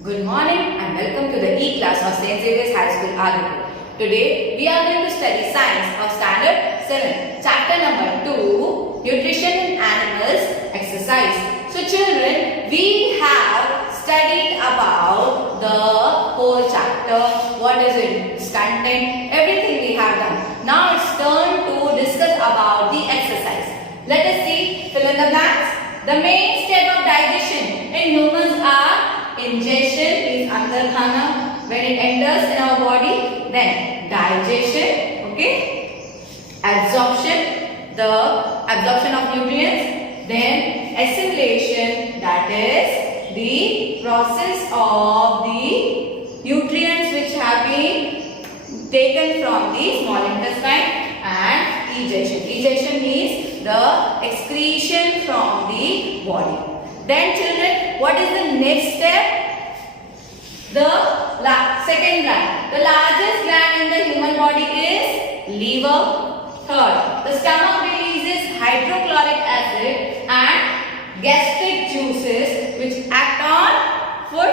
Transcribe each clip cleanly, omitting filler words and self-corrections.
Good morning and welcome to the E-class of St. Xavier's High School, Adipur. Today we are going to study Science of Standard 7, Chapter number 2, Nutrition in Animals, Exercise. So children, we have studied about the whole chapter, what is its content, everything we have done. Now it's turn to discuss about the exercise. Let us see, fill in the blanks. The main step of digestion in humans are ingestion is andar khana when it enters in our body, then digestion, okay, absorption, the absorption of nutrients, then assimilation, that is the process of the nutrients which have been taken from the small intestine, and ejection. Ejection means the excretion from the body. Then children, what is the next step? The second gland. The largest gland in the human body is liver. Third, the stomach releases hydrochloric acid and gastric juices which act on food.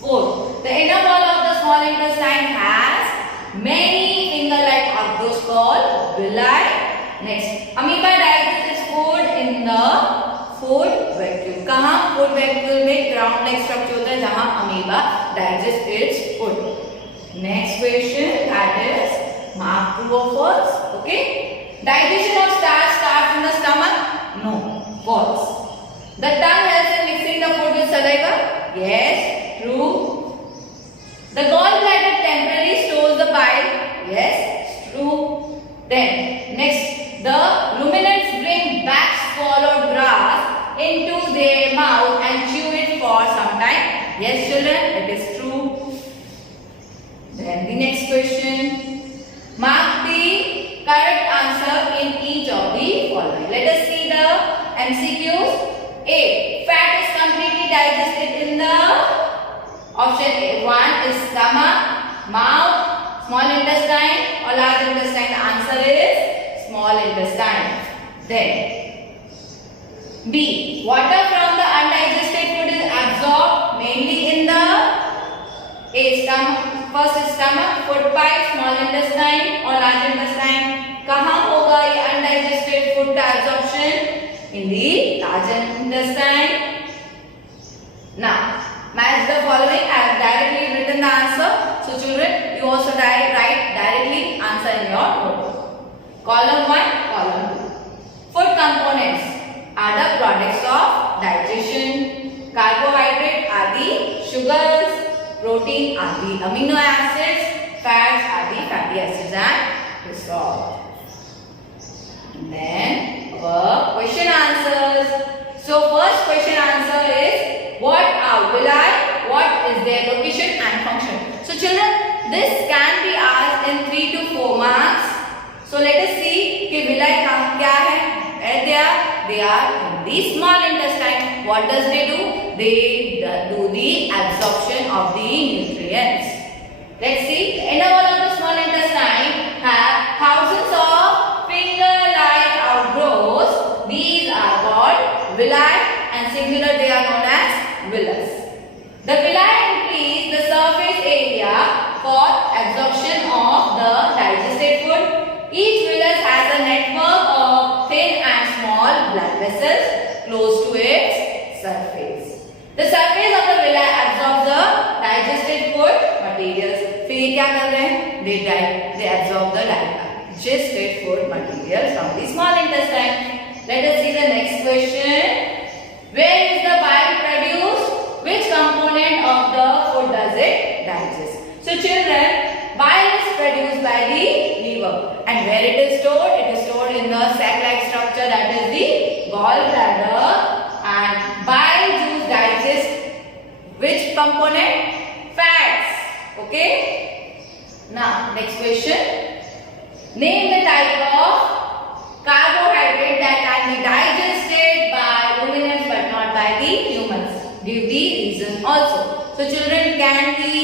Fourth, the inner wall of the small intestine has many finger-like organs called villi. Next, amoeba digests its food in the food vacuole. कहाँ food vacuole में ground like structure होता है जहाँ amoeba digest its food. Next question, that is mark true और false. Okay, digestion of starch starts in the stomach? No, false. The tongue helps in mixing the food with saliva? Yes, true. The gall bladder temporary stores the bile? Yes, true. Then next, the ruminants bring back swallowed grass into their mouth and chew it for some time. Yes children, it is true. Then the next question, mark the correct answer in each of the following. Let us see the MCQs. A, fat is completely digested in the option A. 1 is stomach, mouth, small intestine or large intestine. The answer is small intestine. Then B, water from the undigested food is absorbed mainly in the stomach. First is stomach, food pipe, small intestine or large intestine. कहाँ होगा ये undigested food का absorption? In the large intestine. Now match the following. I have directly written the answer. So children, you also write directly answer in your notebook. Column 1, column 2. Food components are the products of digestion. Carbohydrate are the sugars. Protein are the amino acids. Fats are the fatty acids and cholesterol. Then our question answers. So first question answer is, what are villi? What is their location and function? So children, this can be asked in 3 to 4 marks. So let us see कि villi क्या है? Where they are? They are in the small intestine. What does they do? They do the absorption of the nutrients. Let's see. The inner wall of the small intestine have thousands of finger-like outgrowths. These are called villi, and singular they are known as villus. The villi increase the surface area for absorption of the digested food. Each villus has a network of thin and small blood vessels close to its surface. The surface of the villi absorbs the digested food materials. फिर ये क्या कर रहे हैं? They absorb the digested food materials from the small intestine. Let us see the next question. Where is the bile produced? Which component of the food does it digest? So children, bile is produced by the liver, and where it is stored? It is stored in the sac-like structure, that is the gallbladder. And bile juice digests which component? Fats. Okay. Now next question. Name the type of carbohydrate that can be digested by ruminants but not by the humans. Give the reason also. So children, can we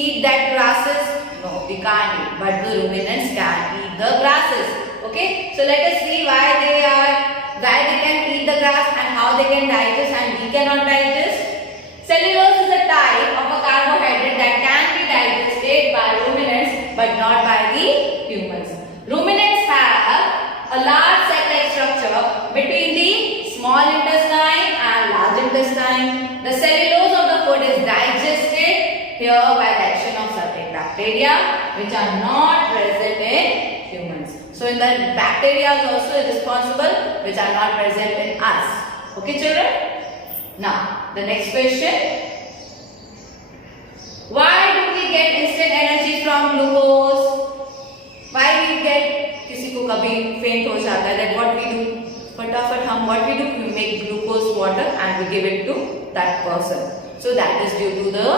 eat that grasses? No, we can't eat, but the ruminants can eat the grasses. Okay, so let us see why they can eat the grass and how they can digest and we cannot digest. Cellulose is a but not by the humans. Ruminants have a large sac-like structure between the small intestine and large intestine. The cellulose of the food is digested here by the action of certain bacteria which are not present in humans. So in the bacteria is also responsible which are not present in us. Okay children? Now the next question. Why do we get instant energy from glucose? Why we get, किसी को कभी faint हो जाता है, that what we do? फटाफट हम what we do? We make glucose water and we give it to that person. So that is due to the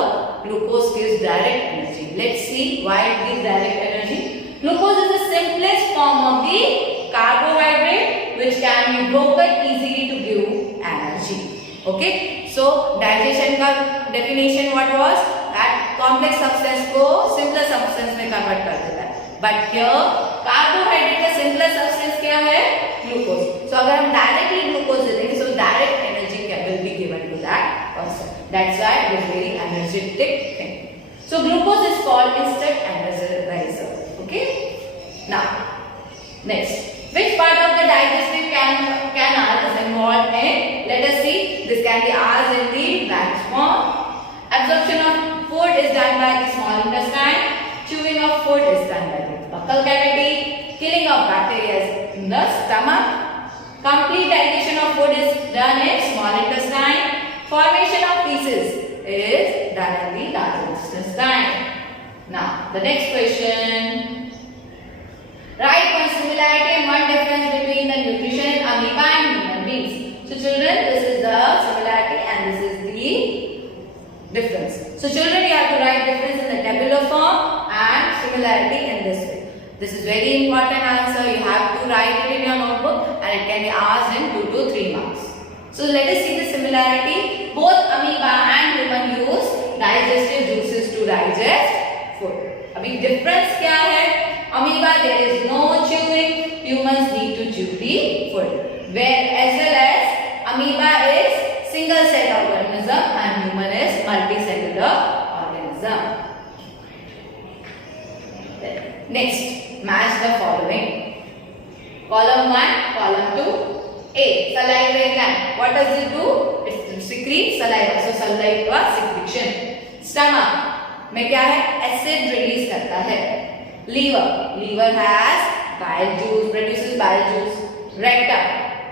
glucose gives direct energy. Let's see why it gives direct energy. Glucose is the simplest form of the carbohydrate which can be broken easily to give energy. Okay? So digestion का definition what was? That complex substance को simpler substance में convert कर देता है. But here carbohydrate का simpler substance क्या है? Glucose. So अगर हम directly glucose दे देंगे, so direct energy will be given to that person. That's why it is very energetic thing. So glucose is called instant energizer. Okay. Now next, which part of the digestive canal is involved in? Let us see. This can be asked in the blank form. Absorption of food is done by the small intestine. Chewing of food is done by the buccal cavity. Killing of bacteria is in the stomach. Complete digestion of food is done in small intestine. Formation of feces is done in the large intestine. Now the next question. Write one similarity and one difference between the nutrition in amoeba and human beings. So children, this is the similarity and this is the difference. So children, you have to write difference in the tabular form and similarity in this way. This is very important answer. You have to write it in your notebook and it can be asked in 2 to 3 marks. So let us see the similarity. Both amoeba and human use digestive juices to digest food. अभी difference क्या है? Amoeba there is no chewing. Humans need to chew the food. Where as well as amoeba is single cell organism and human is multicellular organism. Next, match the following. Column 1, column 2. A. Salivary gland. What does it do? It secretes saliva. So saliva secretion. Stomach में क्या है? Acid release करता है. Liver. Liver has bile juice, produces bile juice. Rectum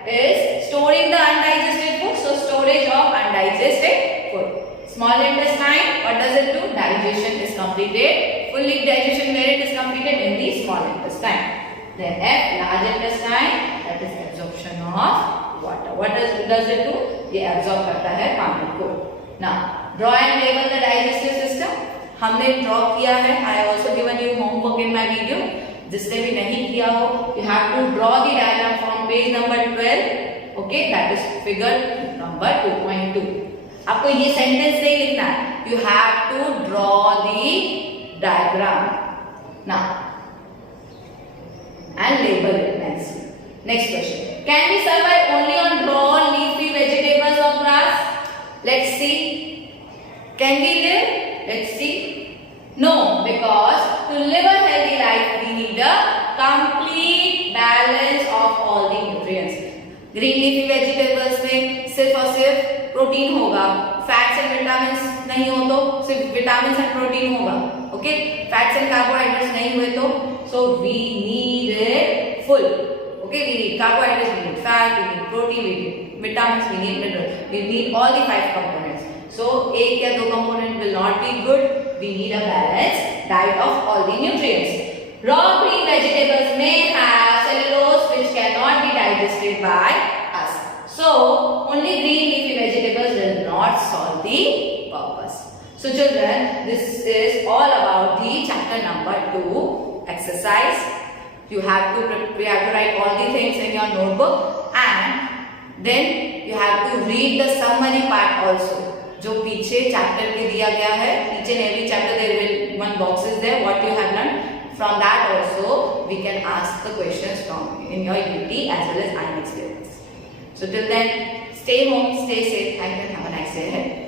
is storing the undigested food. So storage of undigested food. Small intestine. What does it do? Digestion is completed. Fully digestion where it is completed in the small intestine. Then F. Large intestine. That is absorption of water. What does it do? ये absorb करता है पानी को. Now draw and label the digestive system. हमने draw किया है. I also given you homework in my video. जिसने भी नहीं किया हो, you have to draw the diagram from page number 12. Okay, that is figure number 2.2. आपको ये sentence नहीं लिखना है. You have to draw the diagram now and label it nicely. Next question. Can we survive only on raw leafy vegetables or grass? Let's see. Can we live? Let's see. No, because to live a healthy life we need a complete balance of all the nutrients. Green leafy vegetables में सिर्फ और सिर्फ protein होगा. Fats and vitamins नहीं हो तो सिर्फ vitamins and protein होगा. ओके, फैट्स एंड कार्बोहाइड्रेट्स नहीं हुए तो so we need it full. Okay, we need carbohydrates, we need fat, we need protein, we need vitamins, we need minerals, we need all the 5 components. So एक या 2 component will not be good. We need a balanced diet of all the nutrients. Raw green vegetables may have cellulose which cannot be digested by us. So only green leafy vegetables will not solve the purpose. So children, this is all about the chapter number 2 exercise. We have to write all the things in your notebook and then you have to read the summary part also. जो पीछे chapter के दिया गया है, each and every chapter there will one box is there what you have learned. From that also we can ask the questions from in your UT as well as IN experience. So till then, stay home, stay safe, and have a nice day ahead.